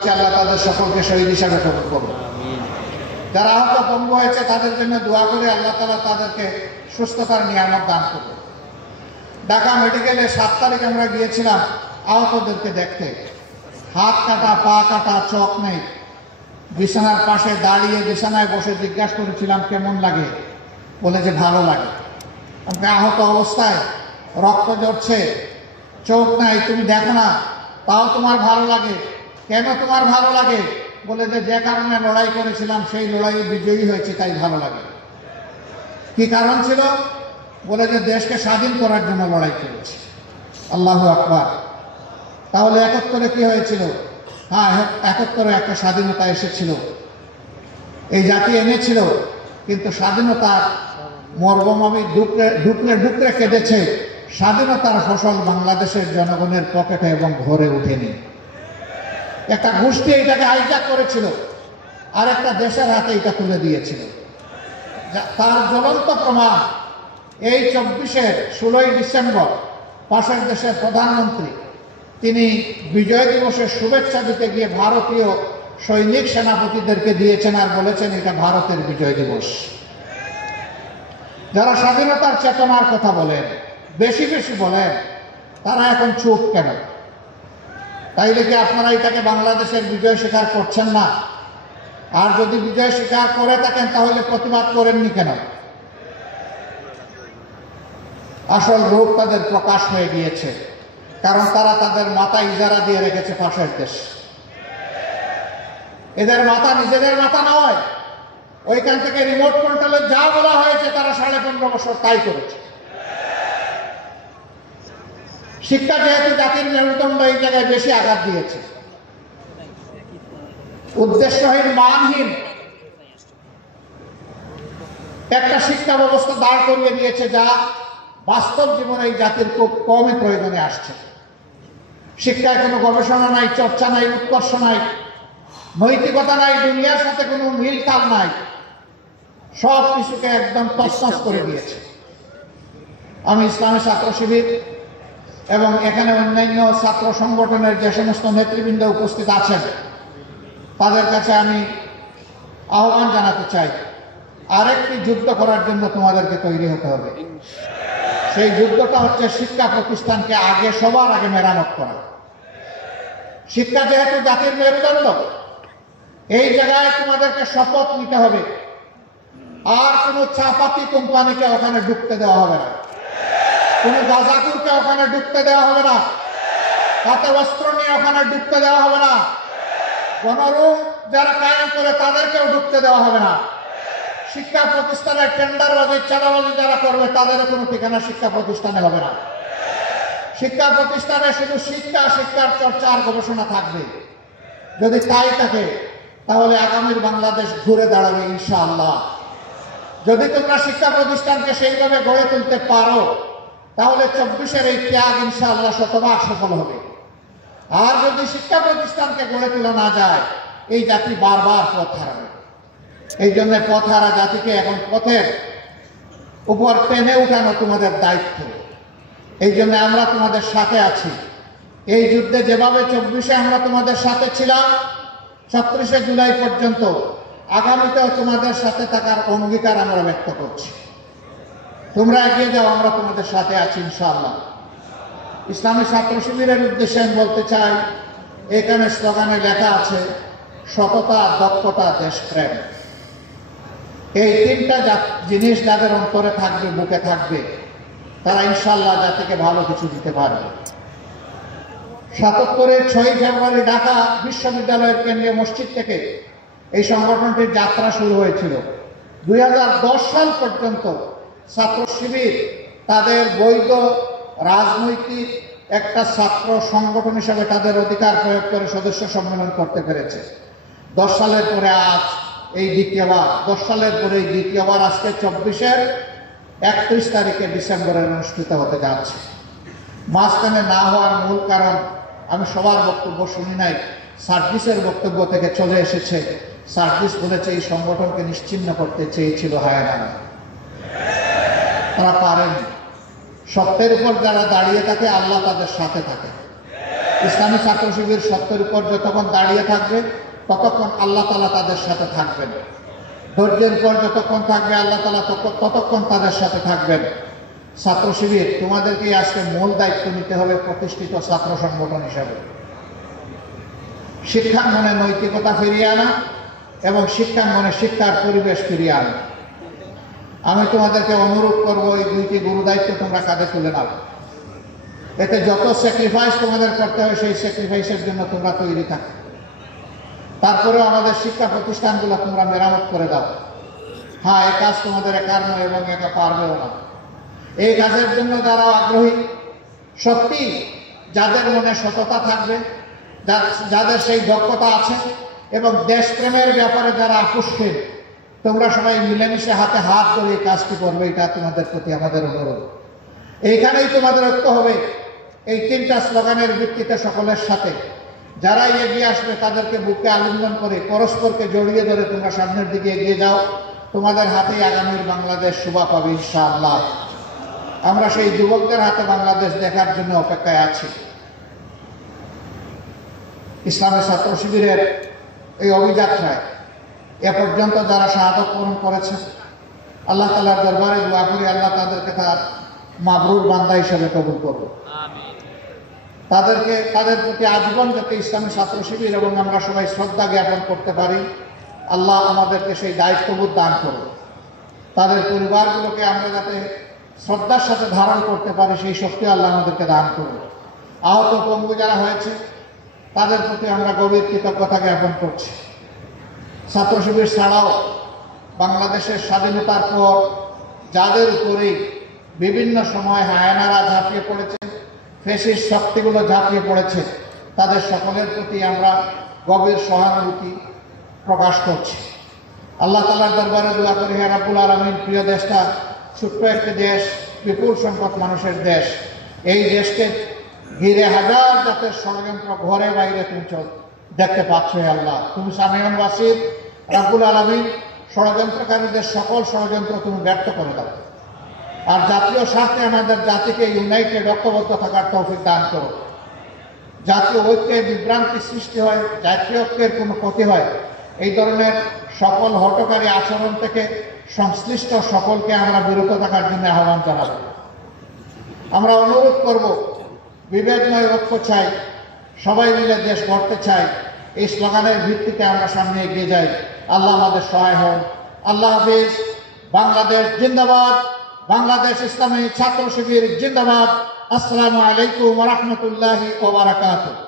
আল্লাহ তাদের সকলকে শহীদ হিসাবে কবুল করুন। যারা আহত পঙ্গু হয়েছে তাদের জন্য দোয়া করে আল্লাহ তাআলা তাদেরকে সুস্থতার নিয়ামত দান করুন। ঢাকা মেডিকেলে 7 তারিখ আমরা গিয়েছিলাম আহতদেরকে দেখতে। হাত কাটা, পা কাটা, চোখ নেই। বিছানার পাশে দাঁড়িয়ে বিছানায় বসে জিজ্ঞাসা করেছিলাম কেমন লাগে, বলে যে ভালো লাগে। আপনি আহত অবস্থায় রক্ত ঝরছে, চোখ নাই, তুমি দেখো না, তাও তোমার ভালো লাগে। কেন তোমার ভালো লাগে? বলে যে কারণে লড়াই করেছিলাম সেই লড়াইয়ে বিজয়ী হয়েছে তাই ভালো লাগে। কি কারণ ছিল? বলে যে দেশকে স্বাধীন করার জন্য লড়াই করেছি। আল্লাহু আকবার। তাহলে 71-এ কি হয়েছিল? হ্যাঁ, 71-এ একটা স্বাধীনতা এসেছিল, এই জাতি এনেছিল, কিন্তু স্বাধীনতার মর্মমমি ডুকরে কেঁদেছে। স্বাধীনতার ফসল বাংলাদেশের জনগণের পকেটে এবং ঘরে উঠেনি। একটা গোষ্ঠী এটাকে হাইজ্যাক করেছিল, আর একটা দেশের হাতে এটা তুলে দিয়েছিল। তার জ্বলন্ত প্রমাণ এই 16 ডিসেম্বর পাশের দেশের প্রধানমন্ত্রী তিনি বিজয় দিবসের শুভেচ্ছা দিতে গিয়ে ভারতীয় সৈনিক সেনাপতিদেরকে দিয়েছেন আর বলেছেন এটা ভারতের বিজয় দিবস। যারা স্বাধীনতার চেতনার কথা বলেন, বেশি বেশি বলেন, তারা এখন চুপ কেন? তাইলে কি আপনারা এটাকে বাংলাদেশের বিজয় স্বীকার করছেন না? আর যদি বিজয় স্বীকার করে থাকেন তাহলে প্রতিবাদ করেননি কেন? আসল রূপ তাদের প্রকাশ হয়ে গিয়েছে, কারণ তারা তাদের মাথা ইজারা দিয়ে রেখেছে পাশের দেশ। এদের মাথা নিজেদের মাথা নয়, ওইখান থেকে রিমোট কন্ট্রোলে যা বলা হয়েছে তারা 15.5 বছর তাই করেছে। শিক্ষা যেহেতু জাতির মেরুদণ্ড, এই জায়গায় বেশি আঘাত দিয়েছে। উদ্দেশ্যহীন, মানহীন একটা শিক্ষা ব্যবস্থা দাঁড় করিয়ে দিয়েছে যা বাস্তব জীবনে এই জাতির খুব কমই প্রয়োজনে আসছে। শিক্ষায় কোনো গবেষণা নাই, চর্চা নাই, উৎকর্ষ নাই, নৈতিকতা নাই, দুনিয়ার সাথে কোনো মিল তাল নাই, সব কিছুকে একদম তছনছ করে দিয়েছে। আমি ইসলামী ছাত্র শিবির এবং এখানে অন্যান্য ছাত্র সংগঠনের যে সমস্ত নেতৃবৃন্দ উপস্থিত আছেন তাদের কাছে আমি আহ্বান জানাতে চাই, আরেকটি যুদ্ধ করার জন্য তোমাদেরকে তৈরি হতে হবে। সেই যুদ্ধটা হচ্ছে শিক্ষা প্রতিষ্ঠানকে সবার আগে মেরামত করা। শিক্ষা যেহেতু জাতির মেরুদণ্ড, এই জায়গায় তোমাদেরকে শপথ নিতে হবে আর কোনো চাপাতি কোম্পানিকে ওখানে ঢুকতে দেওয়া হবে না, কোনো গাজাকুরকে ওখানে ঢুকতে দেওয়া হবে না, হাতে অস্ত্র নিয়ে ওখানে ঢুকতে দেওয়া হবে না, গণরুম যারা কায়েম করে তাদেরকেও ঢুকতে দেওয়া হবে না। শিক্ষা প্রতিষ্ঠানের টেন্ডারবাজি, চাঁদাবাজি যারা করবে তাদেরও কোনো ঠিকানা শিক্ষা প্রতিষ্ঠানে হবে না। শিক্ষা প্রতিষ্ঠানে শুধু শিক্ষার চর্চা আর গবেষণা থাকবে। যদি তাই থাকে তাহলে আগামীর বাংলাদেশ ঘুরে দাঁড়াবে ইনশাআল্লাহ। যদি তোমরা শিক্ষা প্রতিষ্ঠানকে সেইভাবে গড়ে তুলতে পারো তাহলে 24-এর এই ত্যাগ ইনশাআল্লাহ শতভাগ সফল হবে। আর যদি শিক্ষা প্রতিষ্ঠানকে গড়ে তোলা না যায় এই জাতি বারবার পথ হারাবে। এই জন্য পথ হারা জাতিকে এখন পথের উপর টেনে উঠানো তোমাদের দায়িত্ব। এই জন্য আমরা তোমাদের সাথে আছি। এই যুদ্ধে যেভাবে 24-এ আমরা তোমাদের সাথে ছিলাম 36শে জুলাই পর্যন্ত, আগামীতেও তোমাদের সাথে থাকার অঙ্গীকার আমরা ব্যক্ত করছি। তোমরা এগিয়ে যাও, আমরা তোমাদের সাথে আছি ইনশাআল্লাহ। ইসলামী ছাত্র শিবিরের উদ্দেশ্যে আমি বলতে চাই, এখানে স্লোগানে লেখা আছে সততা, দক্ষতা, দেশপ্রেম। এই 3টা জিনিস যাদের অন্তরে থাকবে, বুকে থাকবে, তারা ইনশাআল্লাহ জাতিকে ভালো কিছু দিতে পারবে। 77-এর 6 ফেব্রুয়ারি ঢাকা বিশ্ববিদ্যালয়ের কেন্দ্রীয় মসজিদ থেকে এই সংগঠনটির যাত্রা শুরু হয়েছিল। 2010 সাল পর্যন্ত ছাত্র শিবির তাদের বৈধ রাজনৈতিক একটা ছাত্র সংগঠন হিসেবে তাদের অধিকার প্রয়োগ করে সদস্য সম্মেলন করতে পেরেছে। 10 সালের পরে আজ এই দ্বিতীয়বার, 10 সালের পরে এই দ্বিতীয়বার আজকে 24-এর 31 তারিখে ডিসেম্বরের অনুষ্ঠিত হতে যাচ্ছে। মাঝখানে না হওয়ার মূল কারণ আমি সবার বক্তব্য শুনি নাই, সার্জিসের বক্তব্য থেকে চলে এসেছে। সার্জিস বলেছে এই সংগঠনকে নিশ্চিহ্ন করতে চেয়েছিল হায়নারা, তারা পারেনি। সত্যের উপর যারা দাঁড়িয়ে থাকে আল্লাহ তাদের সাথে থাকে। ইসলামী ছাত্র শিবির সত্যের উপর যতক্ষণ দাঁড়িয়ে থাকবে ততক্ষণ আল্লাহ তাআলা তাদের সাথে থাকবেন। ধৈর্যের পর যতক্ষণ থাকবে আল্লাহ তাআলা ততক্ষণ তাদের সাথে থাকবেন। ছাত্র শিবির তোমাদেরকে আজকে মূল দায়িত্ব নিতে হবে প্রতিষ্ঠিত ছাত্র সংগঠন হিসাবে। শিক্ষাঙ্গনে নৈতিকতা ফিরিয়ে আনা এবং শিক্ষাঙ্গনে শিক্ষার পরিবেশ ফিরিয়ে আনা। আমি তোমাদেরকে অনুরোধ করবো এই দুইটি গুরু দায়িত্ব তোমরা কাঁধে তুলে নাও। এতে যত স্যাক্রিফাইস তোমাদের করতে হয় সেই স্যাক্রিফাইসের জন্য তোমরা তৈরি থাকো। তারপরেও আমাদের শিক্ষা প্রতিষ্ঠানগুলো তোমরা মেরামত করে দাও। হ্যাঁ, এই কাজ তোমাদের একার নয় এবং একা পারবেও না। এই কাজের জন্য যারা আগ্রহী, সত্যি যাদের মনে সততা থাকবে, যাদের সেই দক্ষতা আছে এবং দেশপ্রেমের ব্যাপারে যারা আকস্মিক, তোমরা সবাই মিলেমিশে হাতে হাত ধরে এই কাজটি করবে। এটা তোমাদের প্রতি আমাদের অনুরোধ। এইখানেই তোমাদের ঐক্য হবে এই তিনটা স্লোগানের ভিত্তিতে সকলের সাথে। যারাই এগিয়ে আসবে তাদেরকে বুকে আলিঙ্গন করে পরস্পরকে জড়িয়ে ধরে তোমরা সামনের দিকে এগিয়ে যাও। তোমাদের হাতেই আগামীর বাংলাদেশ শোভা পাবে ইনশাআল্লাহ। আমরা সেই যুবকদের হাতে বাংলাদেশ দেখার জন্য অপেক্ষায় আছি। ইসলামী ছাত্র শিবিরের এই অভিযাত্রায় এ পর্যন্ত যারা শাহাদত বরণ করেছে, আল্লাহ তাআলার দরবারে দোয়া করি আল্লাহ তাদেরকে তার মাবরুর বান্দা হিসেবে কবুল করবে। তাদের প্রতি আজীবন যাতে ইসলামী ছাত্র শিবির এবং আমরা সবাই শ্রদ্ধা জ্ঞাপন করতে পারি, আল্লাহ আমাদেরকে সেই দায়িত্ববোধ দান করবে। তাদের পরিবারগুলোকে আমরা যাতে শ্রদ্ধার সাথে ধারণ করতে পারি সেই শক্তি আল্লাহ আমাদেরকে দান করবে। আহত পঙ্গু যারা হয়েছে তাদের প্রতি আমরা গভীর কৃতজ্ঞতা জ্ঞাপন করছি। ছাত্র শিবির ছাড়াও বাংলাদেশের স্বাধীনতার পর যাদের উপরেই বিভিন্ন সময় হায়নারা ঝাঁপিয়ে পড়েছে, ফ্যাসিস্ট শক্তিগুলো ঝাঁপিয়ে পড়েছে, তাদের সকলের প্রতি আমরা গভীর সহানুভূতি প্রকাশ করছি। আল্লাহ তাআলার দরবারে দোয়া করি, হে রাব্বুল আলামিন, প্রিয় দেশটা ছোট্ট একটি দেশ, বিপুল সংখ্যক মানুষের দেশ। এই দেশকে ঘিরে হাজার জাতের ষড়যন্ত্র ঘরে বাইরে তুমি দেখতে পাচ্ছ। হে আল্লাহ, তুমি সামিউন বাসির, রাব্বুল আলামিন, ষড়যন্ত্রকারীদের সকল ষড়যন্ত্র তুমি ব্যর্থ করে দাও। আর জাতীয় স্বার্থে আমাদের জাতিকে ইউনাইটেড ঐক্যবদ্ধ থাকার তৌফিক দান করো। জাতীয় ঐক্যে বিভ্রান্তি সৃষ্টি হয়, জাতীয় ঐক্যের কোনো ক্ষতি হয়, এই ধরনের সকল হঠকারী আচরণ থেকে সংশ্লিষ্ট সকলকে আমরা বিরত থাকার জন্য আহ্বান জানাব। আমরা অনুরোধ করব, বিভেদ নয় ঐক্য চাই, সবাই মিলে দেশ গড়তে চাই। এই স্লোগানের ভিত্তিতে আমরা সামনে এগিয়ে যাই। আল্লাহ আমাদের সহায় হন। আল্লাহ হাফিজ। বাংলাদেশ জিন্দাবাদ। বাংলাদেশ ইসলামী ছাত্র শিবির জিন্দাবাদ। আসসালামু আলাইকুম ওয়া রাহমাতুল্লাহি ওয়া বারাকাতুহু।